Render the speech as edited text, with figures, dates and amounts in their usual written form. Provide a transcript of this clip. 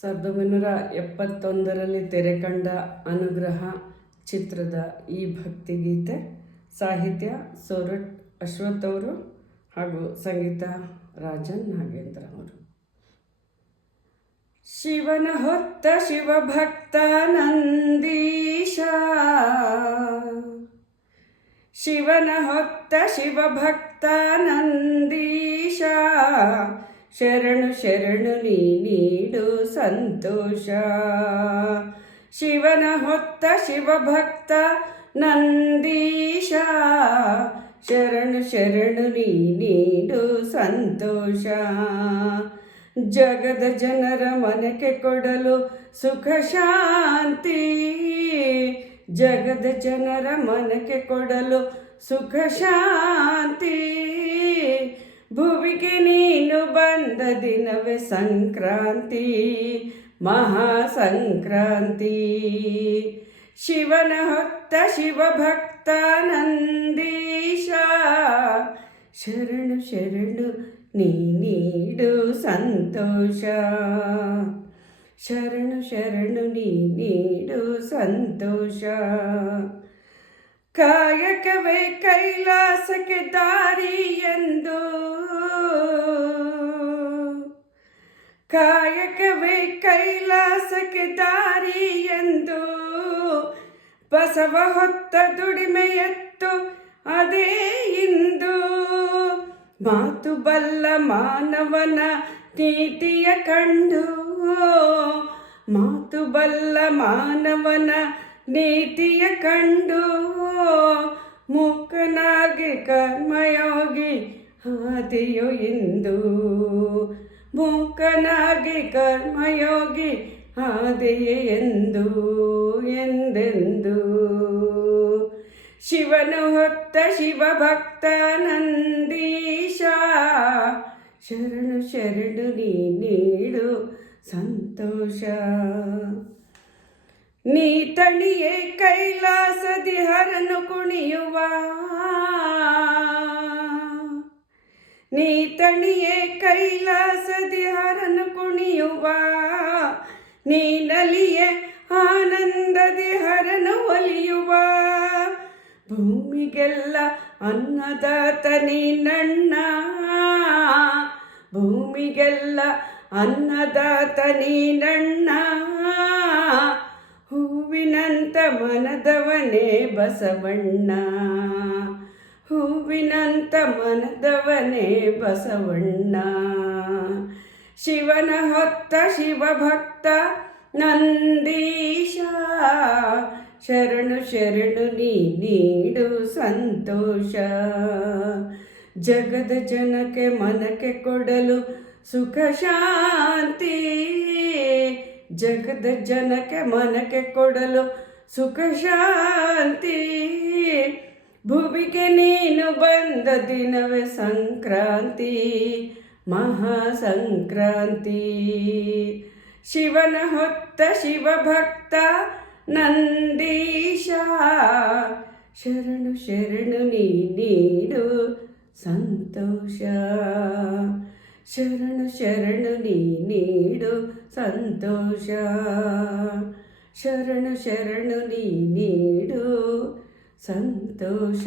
1971ರಲ್ಲಿ ತೆರೆಕಂಡ ಅನುಗ್ರಹ ಚಿತ್ರದ ಈ ಭಕ್ತಿಗೀತೆ ಸಾಹಿತ್ಯ ಸೋರಠ್ ಅಶ್ವಥ್ ಅವರು ಹಾಗೂ ಸಂಗೀತ ರಾಜನ್ ನಾಗೇಂದ್ರ ಅವರು. ಶಿವನ ಹೊತ್ತ ಶಿವಭಕ್ತ ನಂದೀಶ, ಶಿವನ ಹೊತ್ತ ಶಿವಭಕ್ತ ನಂದೀಶ, ಶರಣು ಶರಣು ನೀ ನೀಡು ಸಂತೋಷ. ಶಿವನ ಹೊತ್ತ ಶಿವಭಕ್ತ ನಂದೀಶ, ಶರಣು ಶರಣು ನೀ ನೀಡು ಸಂತೋಷ. ಜಗದ ಜನರ ಮನಕ್ಕೆ ಕೊಡಲು ಸುಖ ಶಾಂತಿ, ಜಗದ ಜನರ ಮನಕ್ಕೆ ಕೊಡಲು ಸುಖ ಶಾಂತಿ. ಭುವಿಗೆ ನೀನು ಬಂದ ದಿನವೇ ಸಂಕ್ರಾಂತಿ, ಮಹಾ ಸಂಕ್ರಾಂತಿ. ಶಿವನ ಹೊತ್ತ ಶಿವಭಕ್ತ ನಂದೀಶ, ಶರಣು ಶರಣು ನೀ ನೀಡು ಸಂತೋಷ. ಶರಣು ಶರಣು ನೀ ನೀಡು ಸಂತೋಷ. ಕಾಯಕವೇ ಕೈಲಾಸಕ್ಕೆ ದಾರಿ ಎಂದು, ಕಾಯಕವೇ ಕೈಲಾಸಕ್ಕೆ ದಾರಿ ಎಂದು ಬಸವ ಹೊತ್ತ ದುಡಿಮೆ ಎತ್ತು ಅದೇ ಇಂದು. ಮಾತು ಬಲ್ಲ ಮಾನವನ ನೀತಿಯ ಕಂಡು, ಮಾತು ಬಲ್ಲ ಮಾನವನ ನೀತಿಯ ಕಂಡು, ಮೂಕನಾಗಿ ಕರ್ಮಯೋಗಿ ಹಾದಿಯು ಇಂದು. ಮೂಕನಾಗಿ ಕರ್ಮಯೋಗಿ ಹಾದಿಯೇ ಎಂದು ಎಂದೆಂದು. ಶಿವನು ಹೊತ್ತ ಶಿವಭಕ್ತ ನಂದೀಶ, ಶರಣು ಶರಣು ನೀ ನೀಡು ಸಂತೋಷ. ನೀ ತಣಿಯೇ ಕೈಲಾಸದಿ ಹರನು ಕುಣಿಯುವ, ನೀ ತಣಿಯೇ ಕೈಲಾಸದಿ ಹರನು ಕುಣಿಯುವ, ನೀನಲಿಯೇ ಆನಂದದಿ ಹರನು ಒಲಿಯುವ. ಭೂಮಿಗೆಲ್ಲ ಅನ್ನದಾತ ನೀನಣ್ಣ, ಭೂಮಿಗೆಲ್ಲ ಅನ್ನದಾತ ನೀನಣ್ಣ. ಹೂವಿನಂತ ಮನದವನೇ ಬಸವಣ್ಣ, ಹೂವಿನಂತ ಮನದವನೇ ಬಸವಣ್ಣ. ಶಿವನ ಹೊತ್ತ ಶಿವಭಕ್ತ ನಂದೀಶ, ಶರಣು ಶರಣು ನೀ ನೀಡು ಸಂತೋಷ. ಜಗದ ಜನಕ್ಕೆ ಮನಕ್ಕೆ ಕೊಡಲು ಸುಖ ಶಾಂತಿ, ಜಗದ ಜನಕ್ಕೆ ಮನಕ್ಕೆ ಕೊಡಲು ಸುಖ ಶಾಂತಿ. ಭುವಿಗೆ ನೀನು ಬಂದ ದಿನವೇ ಸಂಕ್ರಾಂತಿ, ಮಹಾ ಸಂಕ್ರಾಂತಿ. ಶಿವನ ಹೊತ್ತ ಶಿವಭಕ್ತ ನಂದೀಶ, ಶರಣು ಶರಣು ನೀ ನೀಡು ಸಂತೋಷ. ಶರಣು ಶರಣು ನೀ ನೀಡು ಸಂತೋಷ. ಶರಣು ಶರಣು ನೀ ನೀಡು ಸಂತೋಷ.